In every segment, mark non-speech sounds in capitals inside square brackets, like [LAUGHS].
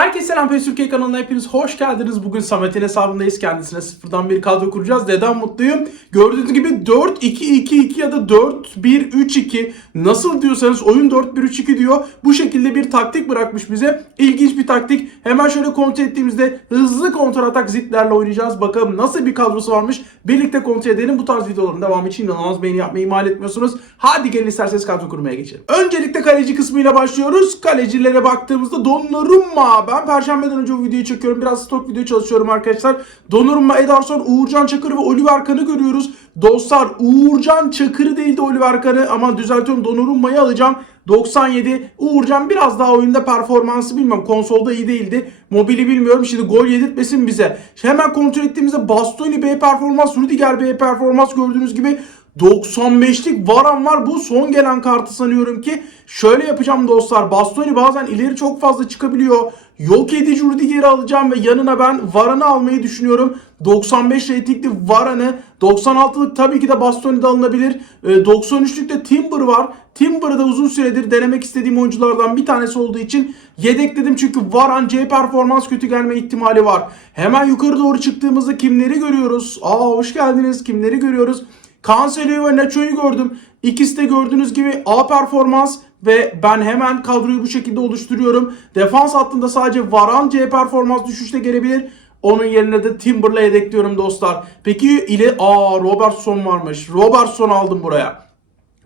Herkese selam PES Türkiye kanalına hepiniz hoş geldiniz. Bugün Samet'in hesabındayız. Kendisine sıfırdan bir kadro kuracağız. Neden mutluyum? Gördüğünüz gibi 4-2-2-2 ya da 4-1-3-2 nasıl diyorsanız oyun 4-1-3-2 diyor. Bu şekilde bir taktik bırakmış bize. İlginç bir taktik. Hemen şöyle kontrol ettiğimizde hızlı kontrol atak zitlerle oynayacağız. Bakalım nasıl bir kadrosu varmış. Birlikte kontrol edelim. Bu tarz videoların devamı için inanılmaz beğeni yapmayı ihmal etmiyorsunuz. Hadi gelin isterseniz kadro kurmaya geçelim. Öncelikle kaleci kısmıyla başlıyoruz. Kalecilere baktığımızda Donnarumma. Ben perşembeden önce bu videoyu çekiyorum. Biraz stok video çalışıyorum arkadaşlar. Donnarumma, Ederson, Uğurcan Çakır ve Oliver Kahn'ı görüyoruz. Dostlar Uğurcan Çakır'ı değil de Oliver Kahn'ı ama düzeltiyorum Donnarumma'yı alacağım. 97. Uğurcan biraz daha oyunda performansı bilmiyorum. Konsolda iyi değildi. Mobili bilmiyorum. Şimdi gol yedirtmesin bize. Hemen kontrol ettiğimizde Bastoni B performans, Rüdiger B performans gördüğünüz gibi 95'lik Varan var. Bu son gelen kartı sanıyorum ki. Şöyle yapacağım dostlar. Bastoni bazen ileri çok fazla çıkabiliyor. Yok edici Rüdiger'i alacağım ve yanına ben Varan'ı almayı düşünüyorum. 95 reytingli Varan'ı 96'lık tabii ki de Bastoni'de alınabilir. E, 93'lükte Timber var. Timber'ı da uzun süredir denemek istediğim oyunculardan bir tanesi olduğu için yedekledim. Çünkü Varan C performans kötü gelme ihtimali var. Hemen yukarı doğru çıktığımızda kimleri görüyoruz? Aa hoş geldiniz. Kimleri görüyoruz? Cancelo ve Nacho'yu gördüm. İkisi de gördüğünüz gibi A performans ve ben hemen kadroyu bu şekilde oluşturuyorum. Defans hattında sadece Varan C performans düşüşte gelebilir. Onun yerine de Timber'la yedekliyorum dostlar. Peki ile aa Robertson varmış. Robertson aldım buraya.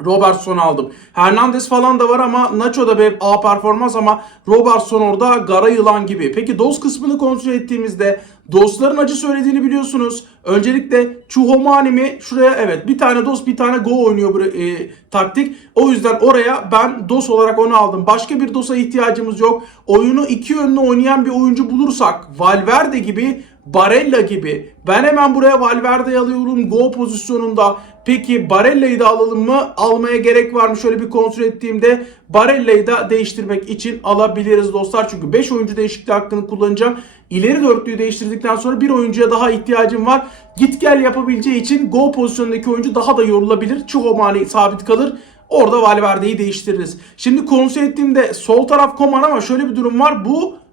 Robertson aldım. Hernandez falan da var ama Nacho da bir A performans ama Robertson orada gara yılan gibi. Peki DOS kısmını kontrol ettiğimizde DOS'ların acı söylediğini biliyorsunuz. Öncelikle Chuhomani mi? Şuraya evet bir tane DOS bir tane Go oynuyor bu e, taktik. O yüzden oraya ben DOS olarak onu aldım. Başka bir DOS'a ihtiyacımız yok. Oyunu iki yönlü oynayan bir oyuncu bulursak Valverde gibi Barella gibi. Ben hemen buraya Valverde'yi alıyorum Go pozisyonunda. Peki Barella'yı da alalım mı? Almaya gerek var mı? Şöyle bir kontrol ettiğimde Barella'yı da değiştirmek için alabiliriz dostlar. Çünkü 5 oyuncu değişikliği hakkını kullanacağım. İleri dörtlüyü değiştirdikten sonra bir oyuncuya daha ihtiyacım var. Git gel yapabileceği için Go pozisyonundaki oyuncu daha da yorulabilir. Chouamani sabit kalır. Orada Valverde'yi değiştiririz. Şimdi kontrol ettiğimde sol taraf Koman ama şöyle bir durum var. Bu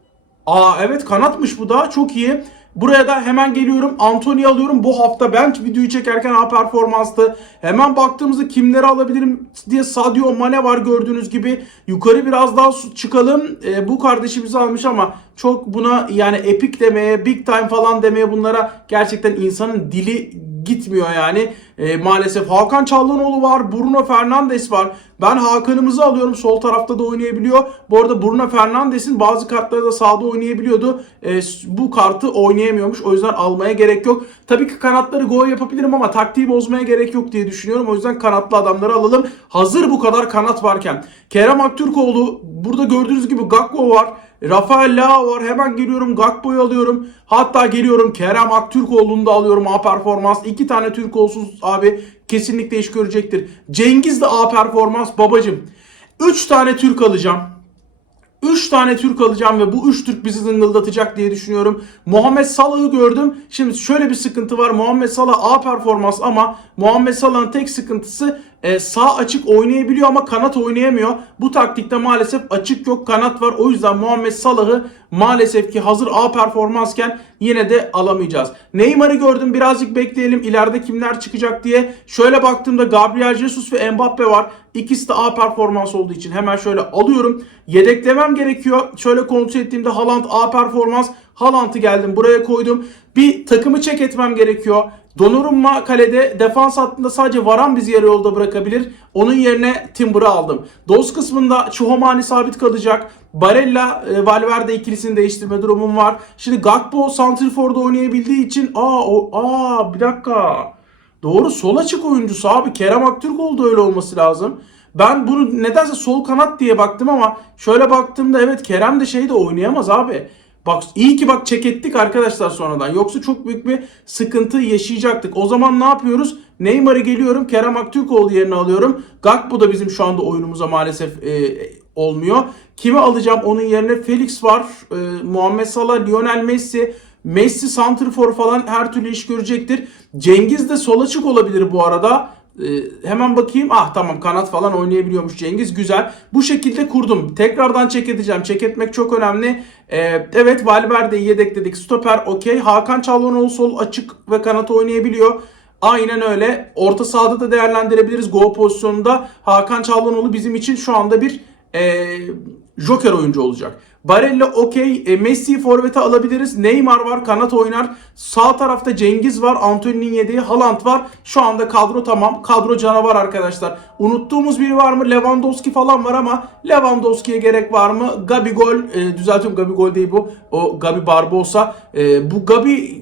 Aa evet kanatmış bu da çok iyi. Buraya da hemen geliyorum. Anthony alıyorum. Bu hafta ben videoyu çekerken A performanstı. Hemen baktığımızda kimleri alabilirim diye Sadio Mane var gördüğünüz gibi. Yukarı biraz daha çıkalım. E, bu kardeşimizi almış ama çok buna yani epic demeye, big time falan demeye bunlara gerçekten insanın dili gitmiyor yani. E, maalesef Hakan Çallanoğlu var, Bruno Fernandes var. Ben Hakan'ımızı alıyorum. Sol tarafta da oynayabiliyor. Bu arada Bruno Fernandes'in bazı kartları da sağda oynayabiliyordu. E, bu kartı oynayamıyormuş. O yüzden almaya gerek yok. Tabii ki kanatları gol yapabilirim ama taktiği bozmaya gerek yok diye düşünüyorum. O yüzden kanatlı adamları alalım. Hazır bu kadar kanat varken. Kerem Aktürkoğlu burada gördüğünüz gibi Gakpo var. Rafael Leao var. Hemen geliyorum Gakpo'yu alıyorum. Hatta geliyorum Kerem Aktürkoğlu'nu da alıyorum A performans. İki tane Türk olsun abi kesinlikle iş görecektir. Cengiz de A performans babacım. Üç tane Türk alacağım. 3 tane Türk alacağım ve bu 3 Türk bizi zıngıldatacak diye düşünüyorum. Muhammed Salah'ı gördüm. Şimdi şöyle bir sıkıntı var. Muhammed Salah A performans ama Muhammed Salah'ın tek sıkıntısı e, sağ açık oynayabiliyor ama kanat oynayamıyor. Bu taktikte maalesef açık yok kanat var. O yüzden Muhammed Salah'ı maalesef ki hazır A performansken yine de alamayacağız. Neymar'ı gördüm birazcık bekleyelim ileride kimler çıkacak diye. Şöyle baktığımda Gabriel Jesus ve Mbappe var. İkisi de A performans olduğu için hemen şöyle alıyorum. Yedeklemem gerekiyor. Şöyle kontrol ettiğimde Haaland A performans. Haaland'ı geldim buraya koydum. Bir takımı çek etmem gerekiyor. Donnarumma kalede defans hattında sadece Varan bizi yarı yolda bırakabilir. Onun yerine Timber'ı aldım. Doz kısmında Chouamani sabit kalacak. Barella, e, Valverde ikilisini değiştirme durumum var. Şimdi Gakpo Santrfor'da oynayabildiği için aa o aa bir dakika. Doğru sol açık oyuncusu abi. Kerem Aktürkoğlu da öyle olması lazım. Ben bunu nedense sol kanat diye baktım ama şöyle baktığımda evet Kerem de şeyde oynayamaz abi. Bak iyi ki bak çek ettik arkadaşlar sonradan. Yoksa çok büyük bir sıkıntı yaşayacaktık. O zaman ne yapıyoruz? Neymar'ı geliyorum. Kerem Aktürkoğlu yerine alıyorum. Gakpo da bizim şu anda oyunumuza maalesef e, olmuyor. Kimi alacağım? Onun yerine Felix var. E, Muhammed Salah, Lionel Messi. Messi, Santrfor falan her türlü iş görecektir. Cengiz de sol açık olabilir bu arada. Ee, hemen bakayım. Ah tamam kanat falan oynayabiliyormuş Cengiz. Güzel. Bu şekilde kurdum. Tekrardan çek edeceğim. Çek etmek çok önemli. Ee, evet Valverde'yi yedekledik. Stoper okey. Hakan Çalhanoğlu sol açık ve kanat oynayabiliyor. Aynen öyle. Orta sahada da değerlendirebiliriz. Gol pozisyonunda Hakan Çalhanoğlu bizim için şu anda bir e, joker oyuncu olacak. Barella okey. E, Messi'yi forvete alabiliriz. Neymar var. Kanat oynar. Sağ tarafta Cengiz var. Antony'nin yediği Haaland var. Şu anda kadro tamam. Kadro canavar arkadaşlar. Unuttuğumuz biri var mı? Lewandowski falan var ama Lewandowski'ye gerek var mı? Gabi gol. E, düzeltiyorum Gabi gol değil bu. O Gabi Barbosa. E, bu Gabi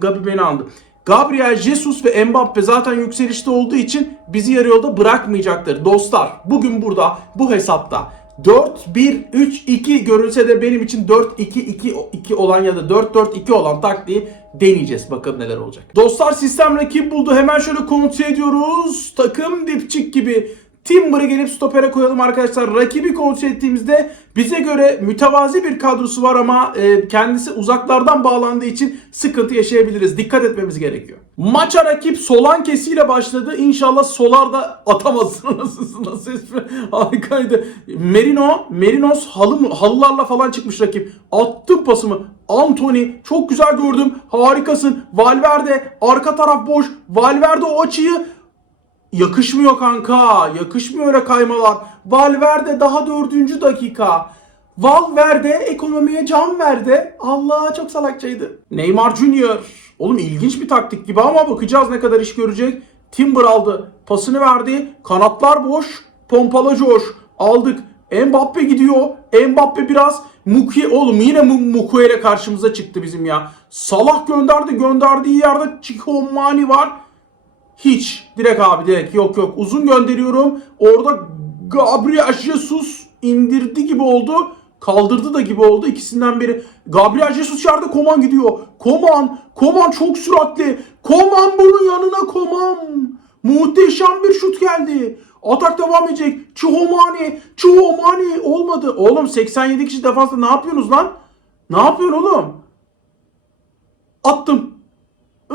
Gabi beni aldı. Gabriel Jesus ve Mbappe zaten yükselişte olduğu için bizi yarı yolda bırakmayacaktır. Dostlar bugün burada bu hesapta 4-1-3-2 görülse de benim için 4-2-2-2 olan ya da 4-4-2 olan taktiği deneyeceğiz. Bakalım neler olacak. Dostlar sistem rakip buldu. Hemen şöyle kontrol ediyoruz. Takım dipçik gibi Timber'ı gelip stopere koyalım arkadaşlar. Rakibi kontrol ettiğimizde bize göre mütevazi bir kadrosu var ama e, kendisi uzaklardan bağlandığı için sıkıntı yaşayabiliriz. Dikkat etmemiz gerekiyor. Maça rakip Solanke ile başladı. İnşallah Solar da atamaz. [LAUGHS] nasıl, nasıl espri? Harikaydı. Merino, Merinos halı, halılarla falan çıkmış rakip. Attım pasımı. Anthony çok güzel gördüm. Harikasın. Valverde arka taraf boş. Valverde o açıyı Yakışmıyor kanka. Yakışmıyor öyle kaymalar. Valverde daha dördüncü dakika. Valverde ekonomiye can verdi. Allah çok salakçaydı. Neymar Junior. Oğlum ilginç bir taktik gibi ama bakacağız ne kadar iş görecek. Timber aldı. Pasını verdi. Kanatlar boş. Pompala Josh. Aldık. Mbappe gidiyor. Mbappe biraz Muki oğlum yine Mu- Mukiele karşımıza çıktı bizim ya. Salah gönderdi. Gönderdiği yerde Chikomani var. Hiç. Direkt abi direkt. Yok yok. Uzun gönderiyorum. Orada Gabriel Jesus indirdi gibi oldu. Kaldırdı da gibi oldu. İkisinden biri. Gabriel Jesus yerde Koman gidiyor. Koman. Koman çok süratli. Koman bunun yanına Koman. Muhteşem bir şut geldi. Atak devam edecek. Chihomani. Chihomani olmadı. Oğlum 87 kişi defansta ne yapıyorsunuz lan? Ne yapıyorsun oğlum? Attım. Ee,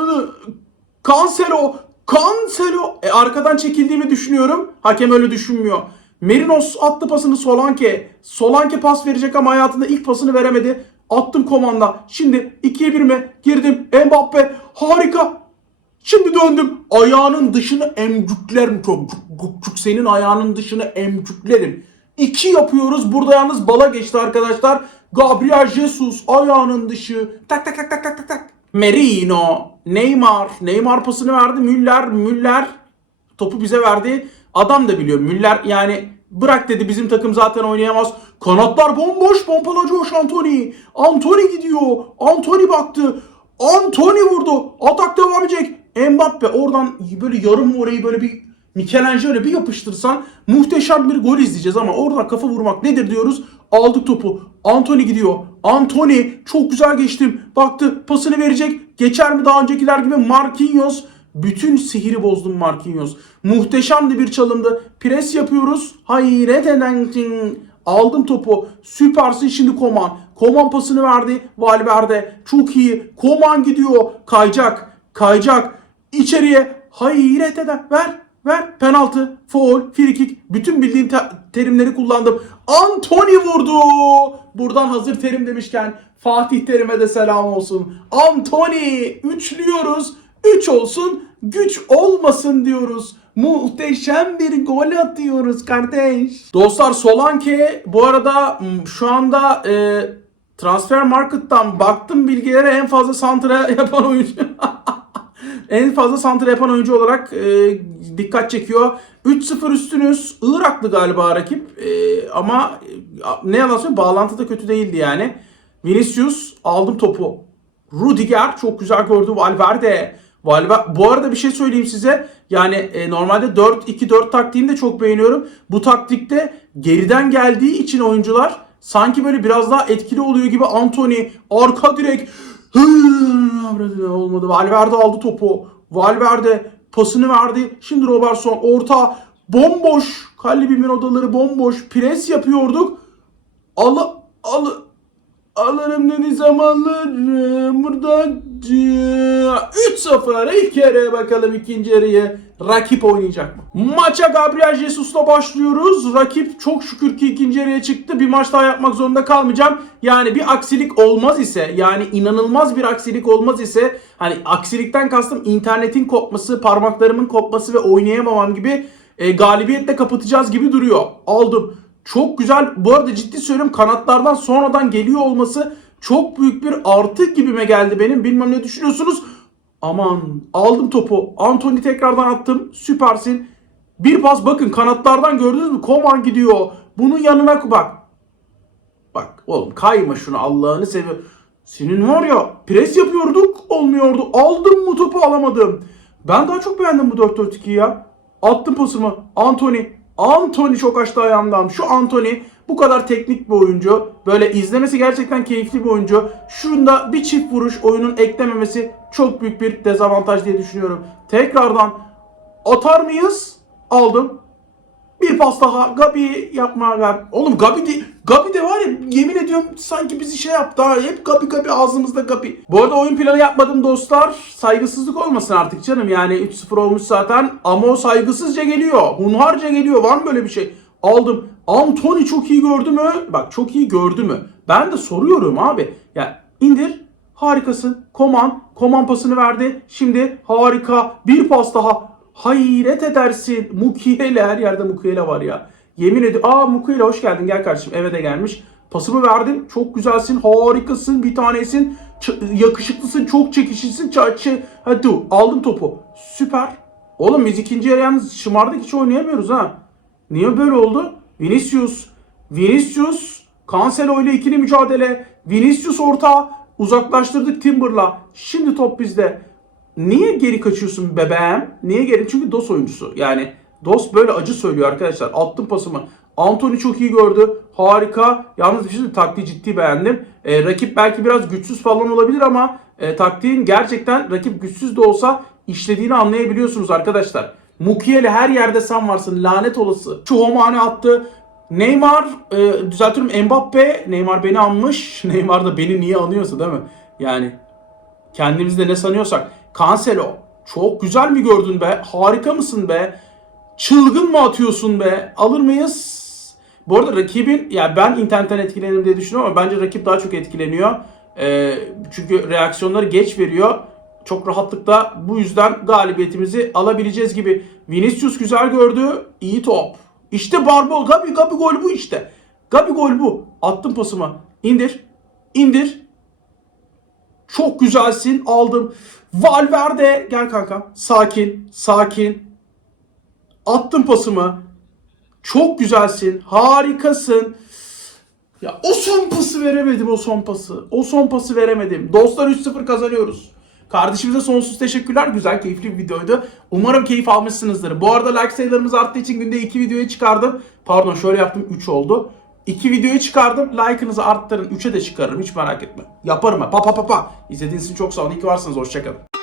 Cancelo, Cancelo. E, arkadan çekildiğimi düşünüyorum. Hakem öyle düşünmüyor. Merinos attı pasını Solanke. Solanke pas verecek ama hayatında ilk pasını veremedi. Attım komanda. Şimdi 2'ye 1 mi? Girdim. Mbappe. Harika. Şimdi döndüm. Ayağının dışını emcüklerim çok. Cuk. Senin ayağının dışını emcüklerim. İki yapıyoruz. Burada yalnız bala geçti arkadaşlar. Gabriel Jesus ayağının dışı. Tak tak tak tak tak tak tak. Merino, Neymar, Neymar pasını verdi. Müller, Müller topu bize verdi. Adam da biliyor. Müller yani bırak dedi bizim takım zaten oynayamaz. Kanatlar bomboş. Pompala Josh Anthony. Anthony gidiyor. Anthony baktı. Anthony vurdu. Atak devam edecek. Mbappe oradan böyle yarım orayı böyle bir Michelangelo bir yapıştırsan muhteşem bir gol izleyeceğiz ama orada kafa vurmak nedir diyoruz. Aldık topu. Anthony gidiyor. Anthony çok güzel geçtim. Baktı pasını verecek. Geçer mi daha öncekiler gibi Marquinhos. Bütün sihiri bozdum Marquinhos. Muhteşem de bir çalımdı. Pres yapıyoruz. Hayret eden Aldım topu. Süpersin şimdi Koman. Koman pasını verdi. Valverde. Çok iyi. Koman gidiyor. Kayacak. Kayacak. İçeriye. Hayret eden. Ver. Ver. Penaltı. Foul. Free kick. Bütün bildiğim te- terimleri kullandım. Anthony vurdu. Buradan hazır terim demişken Fatih Terim'e de selam olsun. Anthony. Üçlüyoruz. Üç olsun. Güç olmasın diyoruz. Muhteşem bir gol atıyoruz kardeş. Dostlar Solanke bu arada şu anda e, Transfer Market'tan baktım bilgilere en fazla santra [LAUGHS] yapan oyuncu. [LAUGHS] en fazla santra yapan oyuncu olarak e, dikkat çekiyor. 3-0 üstünüz. Iraklı galiba rakip. E, ama e, ne yalan söyleyeyim bağlantı da kötü değildi yani. Vinicius aldım topu. Rudiger çok güzel gördü. Valverde. Valverde. Bu arada bir şey söyleyeyim size. Yani e, normalde 4-2-4 taktiğini de çok beğeniyorum. Bu taktikte geriden geldiği için oyuncular sanki böyle biraz daha etkili oluyor gibi. Anthony arka direk. Olmadı. Valverde aldı topu. Valverde pasını verdi. Şimdi Robertson orta bomboş. Kalbimin odaları bomboş. Pres yapıyorduk. Alı alı Alırım deniz alırım buradan 3-0 ilk yarıya bakalım ikinci yarıyı rakip oynayacak mı? Maça Gabriel Jesus'la başlıyoruz. Rakip çok şükür ki ikinci yarıya çıktı. Bir maç daha yapmak zorunda kalmayacağım. Yani bir aksilik olmaz ise yani inanılmaz bir aksilik olmaz ise hani aksilikten kastım internetin kopması, parmaklarımın kopması ve oynayamamam gibi e, galibiyetle kapatacağız gibi duruyor. Aldım. Çok güzel. Bu arada ciddi söylüyorum kanatlardan sonradan geliyor olması çok büyük bir artı gibime geldi benim. Bilmem ne düşünüyorsunuz. Aman aldım topu. Anthony tekrardan attım. Süpersin. Bir pas bakın kanatlardan gördünüz mü? Koman gidiyor. Bunun yanına bak. Bak oğlum kayma şunu Allah'ını seviyorum. Senin var ya pres yapıyorduk olmuyordu. Aldım mı topu alamadım. Ben daha çok beğendim bu 4-4-2'yi ya. Attım pasımı. Anthony. Anthony çok açtı ayağımdan. Şu Anthony bu kadar teknik bir oyuncu. Böyle izlemesi gerçekten keyifli bir oyuncu. Şunda bir çift vuruş oyunun eklememesi çok büyük bir dezavantaj diye düşünüyorum. Tekrardan atar mıyız? Aldım. Bir pas daha. Gabi yapma. Oğlum Gabi de, Gabi de var ya yemin ediyorum sanki bizi şey yaptı ha. Hep Gabi Gabi ağzımızda Gabi. Bu arada oyun planı yapmadım dostlar. Saygısızlık olmasın artık canım. Yani 3-0 olmuş zaten. Ama o saygısızca geliyor. Hunharca geliyor. Var mı böyle bir şey? Aldım. Anthony çok iyi gördü mü? Bak çok iyi gördü mü? Ben de soruyorum abi. Ya indir. Harikasın. Koman. Koman pasını verdi. Şimdi harika. Bir pas daha. Hayret edersin. Mukiele her yerde Mukiele var ya. Yemin ediyorum. Aa Mukiele hoş geldin. Gel kardeşim eve de gelmiş. Pasımı verdim. Çok güzelsin. Harikasın. Bir tanesin. Ç- yakışıklısın. Çok çekişlisin. Çarçı. Hadi aldım topu. Süper. Oğlum biz ikinci yarı yalnız şımardık hiç oynayamıyoruz ha. Niye böyle oldu? Vinicius. Vinicius. Cancelo ile ikili mücadele. Vinicius orta. Uzaklaştırdık Timber'la. Şimdi top bizde. Niye geri kaçıyorsun bebeğim? Niye geri? Çünkü DOS oyuncusu. Yani DOS böyle acı söylüyor arkadaşlar. Attım pasımı. Anthony çok iyi gördü. Harika. Yalnız bir şey taktiği ciddi beğendim. Ee, rakip belki biraz güçsüz falan olabilir ama e, taktiğin gerçekten rakip güçsüz de olsa işlediğini anlayabiliyorsunuz arkadaşlar. Mukiele her yerde sen varsın. Lanet olası. Chouamani attı. Neymar, e, düzeltiyorum Mbappe. Neymar beni anmış. [LAUGHS] Neymar da beni niye anıyorsa değil mi? Yani kendimizde ne sanıyorsak. Cancelo çok güzel mi gördün be? Harika mısın be? Çılgın mı atıyorsun be? Alır mıyız? Bu arada rakibin ya ben internetten etkilenirim diye düşünüyorum ama bence rakip daha çok etkileniyor. Ee, çünkü reaksiyonları geç veriyor. Çok rahatlıkla bu yüzden galibiyetimizi alabileceğiz gibi. Vinicius güzel gördü. İyi top. İşte Barbo. Gabi Gabi gol bu işte. Gabi gol bu. Attım pasımı. İndir. İndir. Çok güzelsin. Aldım. Valverde. Gel kanka. Sakin. Sakin. Attım pasımı. Çok güzelsin. Harikasın. Ya o son pası veremedim o son pası. O son pası veremedim. Dostlar 3-0 kazanıyoruz. Kardeşimize sonsuz teşekkürler. Güzel, keyifli bir videoydu. Umarım keyif almışsınızdır. Bu arada like sayılarımız arttığı için günde 2 videoyu çıkardım. Pardon şöyle yaptım 3 oldu. 2 videoyu çıkardım. Like'ınızı arttırın. 3'e de çıkarırım. Hiç merak etme. Yaparım ben. Pa pa pa pa. İzlediğiniz için çok sağ olun. İyi ki varsınız. Hoşçakalın.